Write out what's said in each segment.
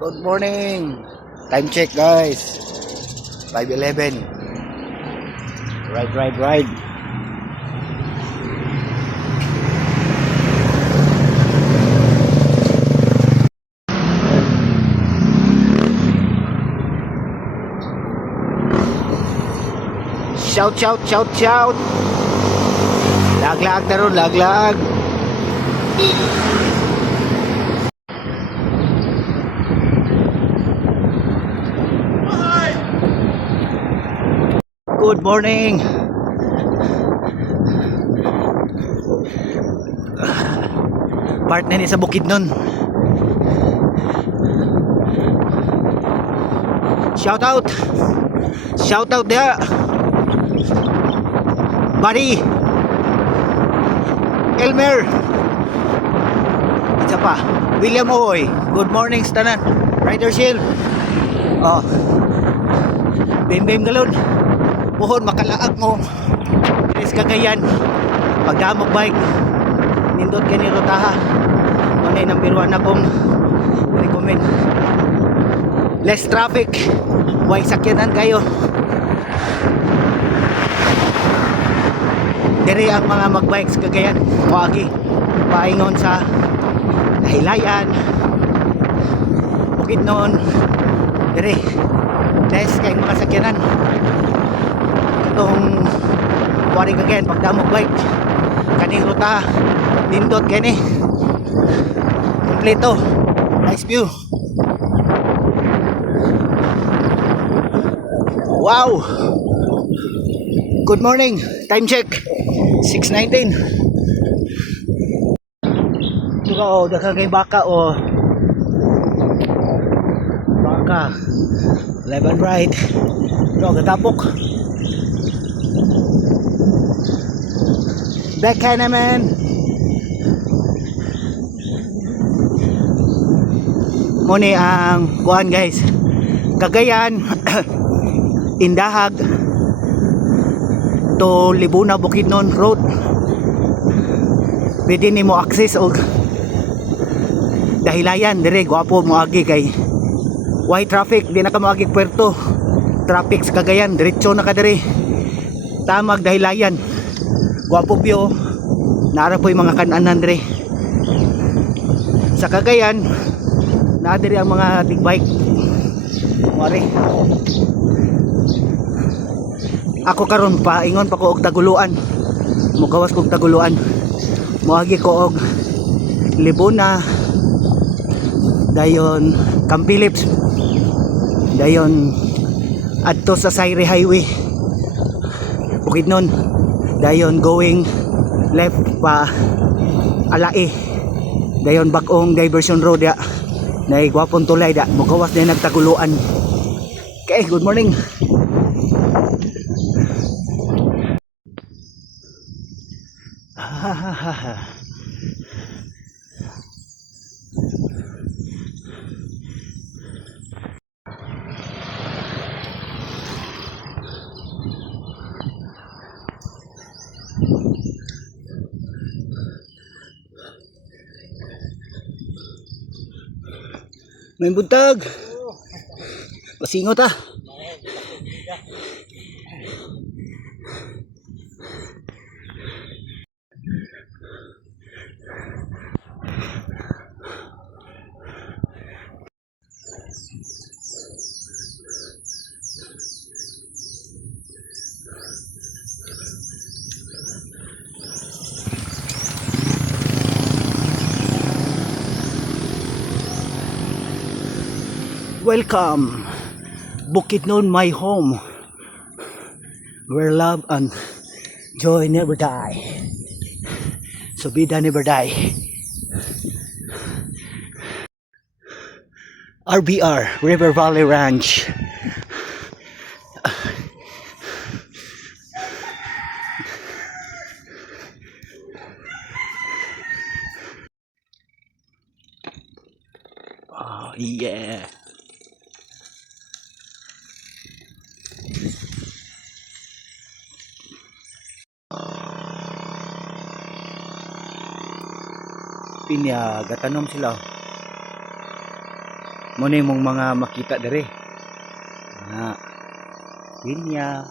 Good morning. Time check guys. 5:11. Ride. Shout. Laglag na ron, laglag. Good morning. Part na ni sa bukid nun. Shout out there. Buddy. Elmer. Isa pa. William Oy. Good morning tanan. Rider Shield. Oh. Bim galon. Puhon makalaag mo. Is Cagayan. Pagdamog bike. Nindot kani rutaha. Ano number 1 akong recommend. Less traffic. Huwag sakyanan kayo. Dere ang mga magbikes Cagayan. Huwagi. Paingon sa Hilayan. Bukid noon. Dere. Less kayong mga sakyanan. Itong Huwag Cagayan. Pagdamog bike. Kaning ruta. Nindot kani. Kompleto. Nice view. Wow. Good morning. Time check. 6:19. Ito ka o. Daghang kay baka o. Baka. Left and right. Ito katapok. Backhand naman. Muni ang kuhan guys. Cagayan. Indahag to Libuna Bukidnon Road. Pwede ni mo access og Dahilayan dire gwapo mo agi kay white traffic di na ka mo agi Puerto. Traffic sa Cagayan diretso na ka dire. Tamag Dahilayan. Gwapo view. Naara po yung mga kananan dire. Sa Cagayan na dire ang mga big bike. Mari. Ako karon pa ingon pa ko og Taguluan. Mugawas ko og Taguluan. Moagi ko og Libuna. Dayon Camp Phillips. Dayon adto sa Sayre Highway. Bukidnon. Dayon going left pa Alae. Dayon bag-ong diversion road ya. Nay gwapon tulay da. Mugawas na nagtaguluan. Okay, good morning. May buntag. Pasingot ah. Welcome, Bukidnon, my home, where love and joy never die. Subida never die. RVR, River Valley Ranch. Oh yeah. Pinya, gatanom sila. mo na mong mga makita dere na linya.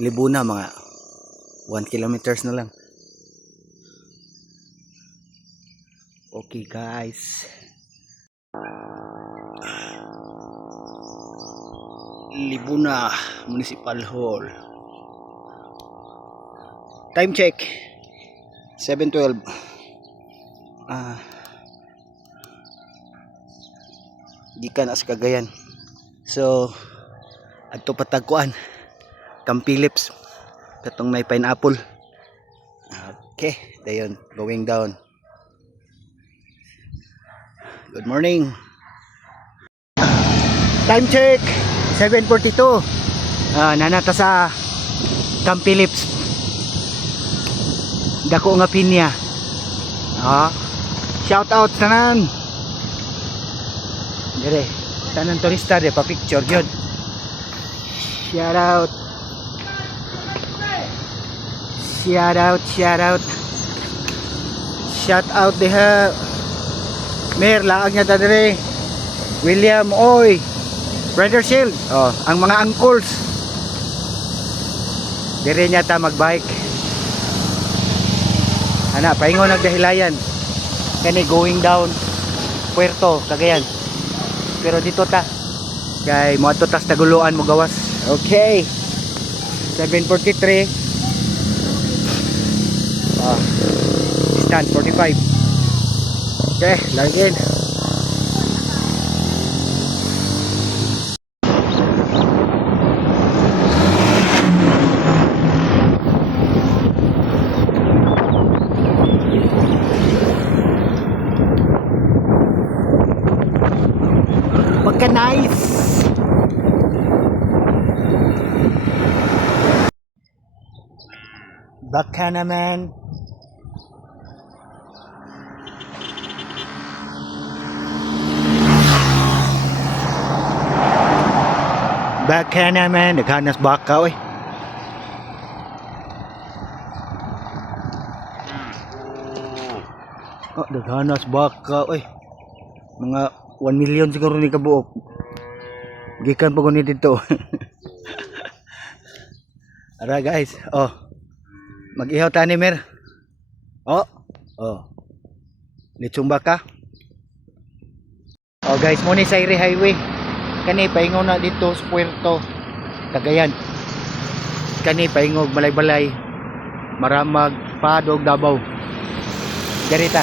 Libuna mga 1 kilometers na lang. Okay guys, Libuna Municipal Hall. Time check 7:12. Gikan as Cagayan. So adto patagkuan Camp Phillips katong may pineapple. Okay, dayon going down. Good morning. Time check 7:42. Nanata sa Camp Phillips. Dako nga pinya. Shout out tanan. Dire, tanan turista de pa picture gyud. Shout out. Shout out, shout out. Shout out diha. Mer laag nya ta dire. William Oy. Brother Shield. Ang mga uncles. Dire nya ta magbike. Ana, paingon nagdahilayan. Kani going down Puerto Cagayan. Pero dito ta. Kay mo ato tas taguluan mo gawas. Okay. 7:43. Distance 45. Okay, lagin. Pagka nice. Baka naman. Baka naman, naghanas baka oy. Naghanas baka oy. Mga 1 million siguro ni kabuok. Gikan pa ko ni dito. Ara guys, mag-ihaw ta ni Mer. Litsong baka. Guys, mo ni Sayre Highway. Kani paingon na dito sa Puerto Cagayan. Kani paingog balay-balay, Maramag, Padog, Davao. Garita.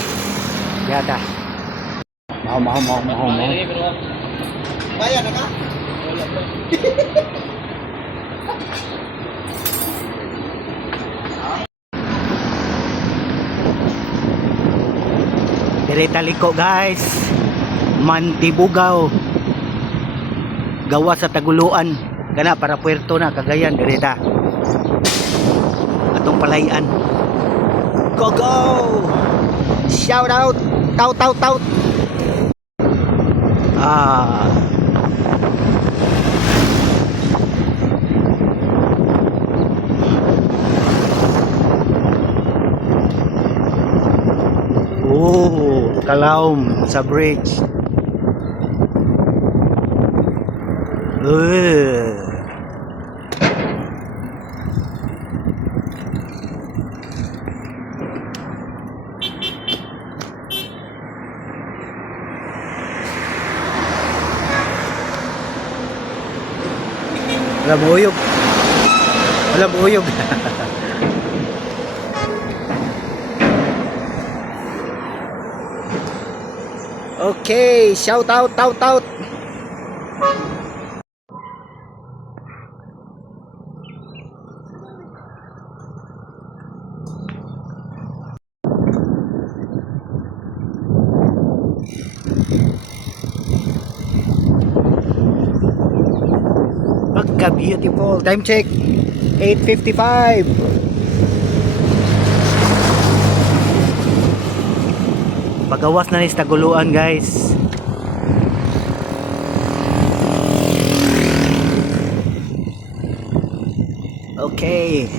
Yata. Mau. Bayan na ka? Garita liko guys. Mantibugaw. Gawa sa Taguluan kana para Puerto na Cagayan direta atong palayan. Go shout out tout Kalaum sa bridge. Wala buyog. Okay, shout out tout. Pagka beautiful. Time check 8:55. Pagawas na ni sa Taguluan guys. Okay.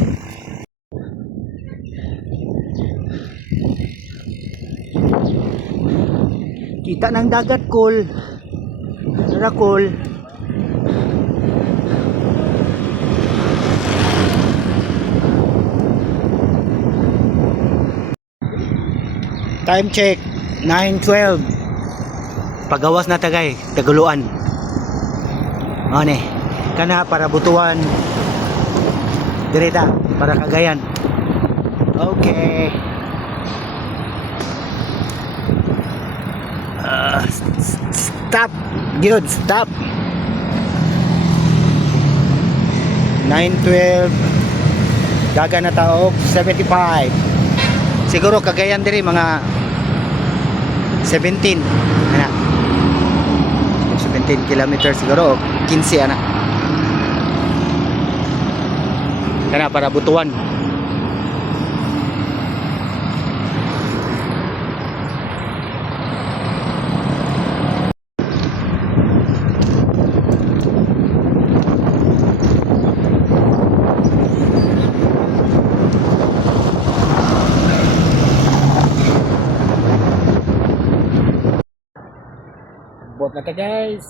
Kita ng dagat, cool. Tara, cool. Time check 9:12. Pagawas na tagay, Tagaluan. Ano kana para Butuan. Direta para Cagayan. Okay. Stop. Good, stop. 9:12. Daga na taog 75. Siguro Cagayan diri mga 17 ana 17 kilometer siguro 15 ana kana para Butuan. Bot na ka guys.